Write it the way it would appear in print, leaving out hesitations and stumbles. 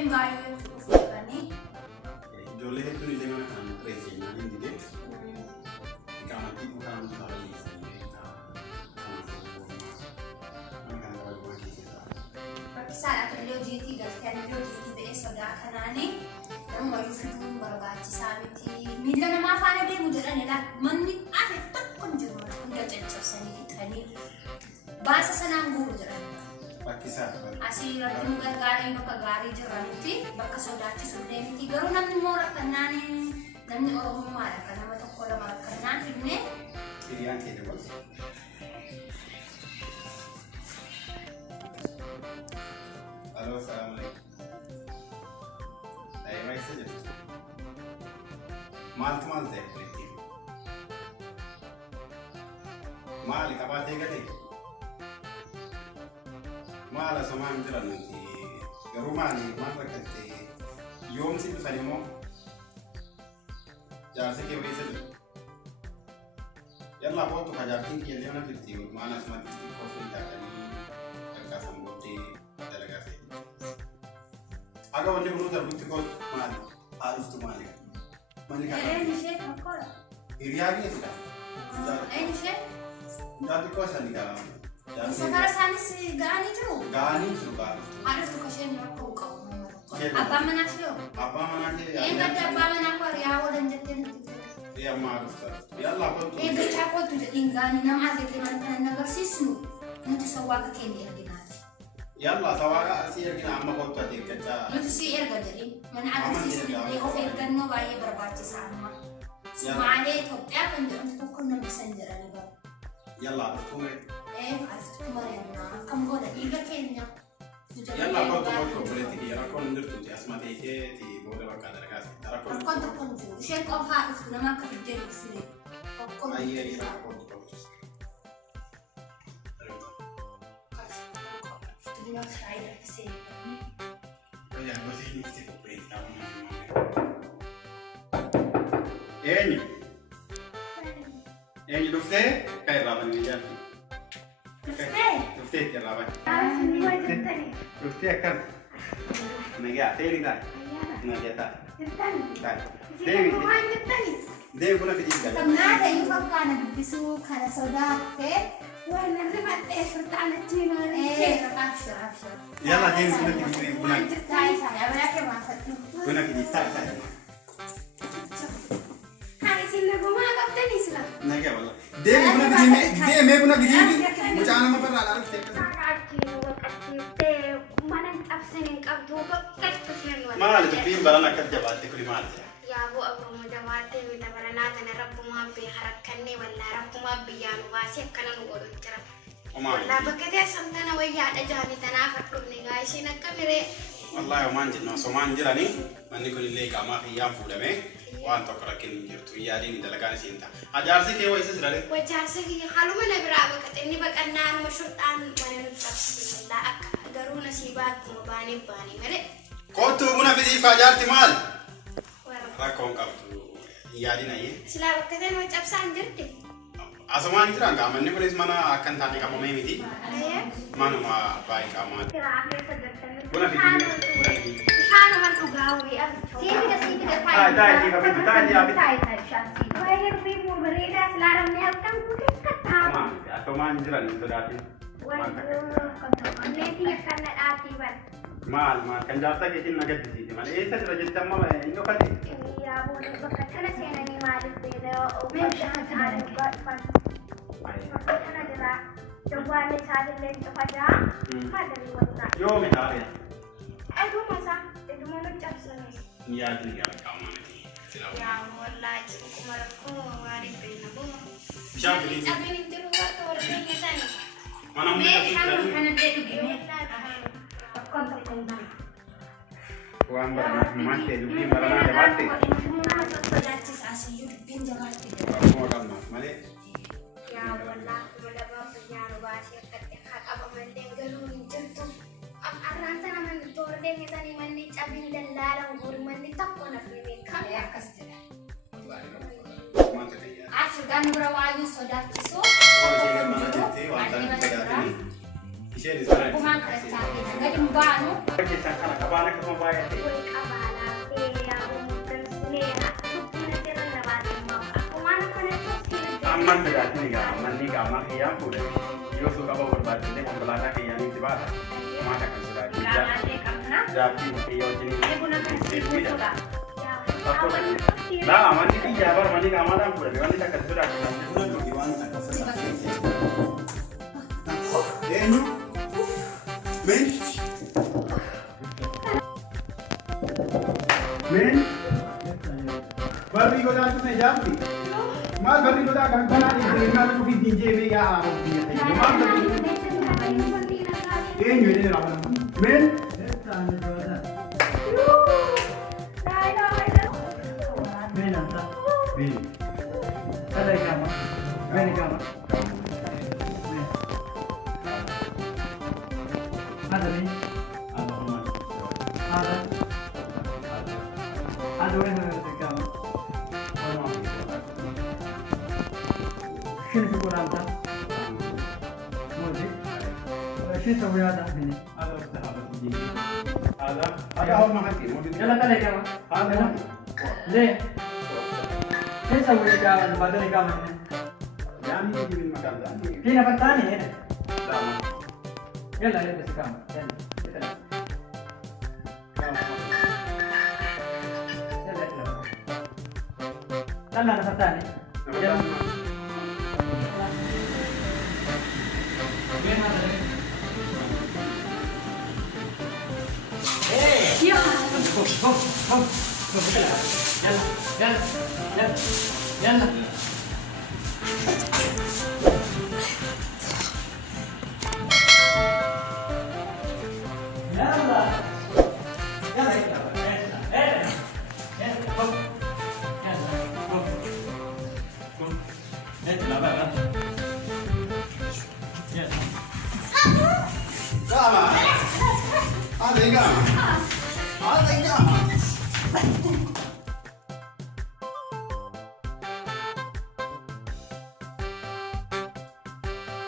Ijoolleen baay'ee uffatanii. Ijoollee hedduun illee mana kana reessinaa hin didee. Qaamatti bukaan taa'anii Saat lojiiti galkan lojiiti be soda kanani nama yufitu barbaachisaa miti milla nama faana deemu jedhanidha manni afe tokkon jiru hunda caccabsanii fixanii baasa sanaan guuru jedhan bakkisaa asii rabbiin gargaareen bakka gaarii jiranitti bakka sodaachisu deemiti garuu namni moora kanaan namni oromummaadha kan nama tokko lama rakkanaan fidne hiriyaan kee dabalsa. Halo, assalamualaikum. Saya baik saja. Mal saya beli. Mal kapan gadi? Mal sama jalan nanti. Ke rumah ni, mal kerja. Yom sih tu saya mau. Jangan sekali baik saja. Yang lapor tu kajar tinggi dia nak beli. Mana semua kopi tak ada. Kerja sambuti. Agak wajib menurut terbukti kau mal harus tu mal kan? Mal kan? ini sih apa? Iriagi tidak? Ini sih? Jadi kau sani kan? Sekarang sana si Gani tu? Gani tu kan? Ada tu kasihan aku kau. Apa mana sih? Apa mana sih? Kata apa mana aku riaw dan jatin. Iya marus kan? Ya lah kau tu. Baca aku tu jadi Gani nama ada di mana negara sisnu. Nanti sawah ke kini ada. Yalla sawara asir kena amma kau tu ada kerja. Itu sih erga jadi mana ada sih dia offer kan no bayi berbaca sama. Semua ada itu ya kan untuk kau nak messenger ni bang. Yalla tu me. Harus kemarin na kamu ada iba kenya. Yalla kau tu boleh tiga rakon under tu dia asma dia ti boleh bakal ada kasih. Rakon tu pun tu. Share kau harus nama kerja di sini. Rakon. Iya rakon tu. Não sai da você. Olha, você não se compreende, tá? Enyi dufte kai raban ni jati. Dufte ke raban. Sini wajib tadi. Dufte kan. Naga teri dah. Naga tak. Tak. Dewi. Dewi pula kecil kan. Kenapa you fakana bisu kana sauda ke? Wala naman surtaan at China. Absor. Yalla Dewi pula kecil pula. Saya berapa masa tu? Pula kecil tak. Hari sini gumagap tadi sila. Naga wala. Dewi pula kecil. Dewi pula kecil. Macam mana apa lah lalu step. Mana absen yang kabdu bakal kesian wala. Mana tu pin barang kerja batik kuli mal. Ya bu abu muda mati minta barana tanah rabbu mabi harakan ni wala rabbu mabi yang wasik kanan urut cerap. Wala bekerja samtana waya ada jalan tanah fakir ni guys ini kamera. Wallahi oman jinno soman jirani mandi kuli le kama khiyam fulame wan to karakin jirtu yadi ni dalagan sinta ajar se ke waise sirale wajar se ki halu mana berapa kat ini bakannan masyurtan mana nutak la ak garuna sibat mabani bani mere kotu buna fi fajar timal rakon kabtu yadi na ye sila bakkan wajab sanjirte asaman jiran ka manne kulis mana akan tani ka mame miti mana ma bai ka ma buna fi Sana man ugawi ang sini ka tai di ka pintu tai di abi tai shansi wahir bi mu bereda selarang ni akan kulit kata asaman jiran itu dati leti akan nak atiban mal kan jata ke tin nagad di sini mana esa rajat tamma indo kati ya boleh bakatana sena ni malik beda o meshan ada got fan bakatana dira coba ni cari len kepada ada ni wala yo metare aduh masa itu mau ngecap sini ya di ya kamu nanti silakan ya wallahi cukup marako wari beda bu siapa ini tapi ni tu luar tu orang ni sana mana mau Kana dedu gini. kontak kontak Kuang mati, lupi marana ada mati. Pedacis asli pin jangan tidak. Kamu akan mas, malik. ya wallahi wala ba penyaru basi kat hak apa mendeng galun jentu am aranta naman torde ni tani mandi cabin dan larang guru mandi takko na fini kan Ya kasih. Mati dia. Asli kan berawayu sodat ciso. Oh, jadi mana nanti wanita sudah ini. Isya di sana. Kumang kerja. Enggak di mbak nu. Kita sekarang Sabaan akkasuma baay'ate. Wal qabaadhaa fi yaa'u dansineera. Lubbuu jira nabaatumaaf akkuma kana tofsiirte. Amman fedhaatiin egaa manni qaamaa kiyyaan fuudhame. Yoo suuqa barbaachise konkolaataa kiyyaan itti baata. Maal akka sodaatu. Qaamaatee qabna. Jaartii kiyya wajjin. Buna kana sibuutuudha. Nah, manni kiyyaa bara manni qaamaadhaan fuudhame wanni akka sodaatu. Buna dhugi waan akka sodaatu. Eenyu? Men? Men? Barri godaan sun ejaabdi? Maal barri godaa kan kanaa dhiirri maal dhufi dinjee bee yaa biyya ta'e. Maal barri? Eenyu jedhee raafama? Men? Men anta. Men. Ada kama. Men kama. Ada ni. Ada rumah. Ada. Ada mana kama. Sini pukul anta. Mudi. Sini semua ada sini. Ada sahabat begini. Ada orang hati. Jalan ada kama. Ada. Le. Sini semua jalan. Badan kama ni. Jangan dibikin makan dah. Kini apa tani ni? Sama. Yalla le besi kama. Yalla. Kita. Yalla. Yalla ada tani. Yalla. Sama. Ada enggak? Ada enggak?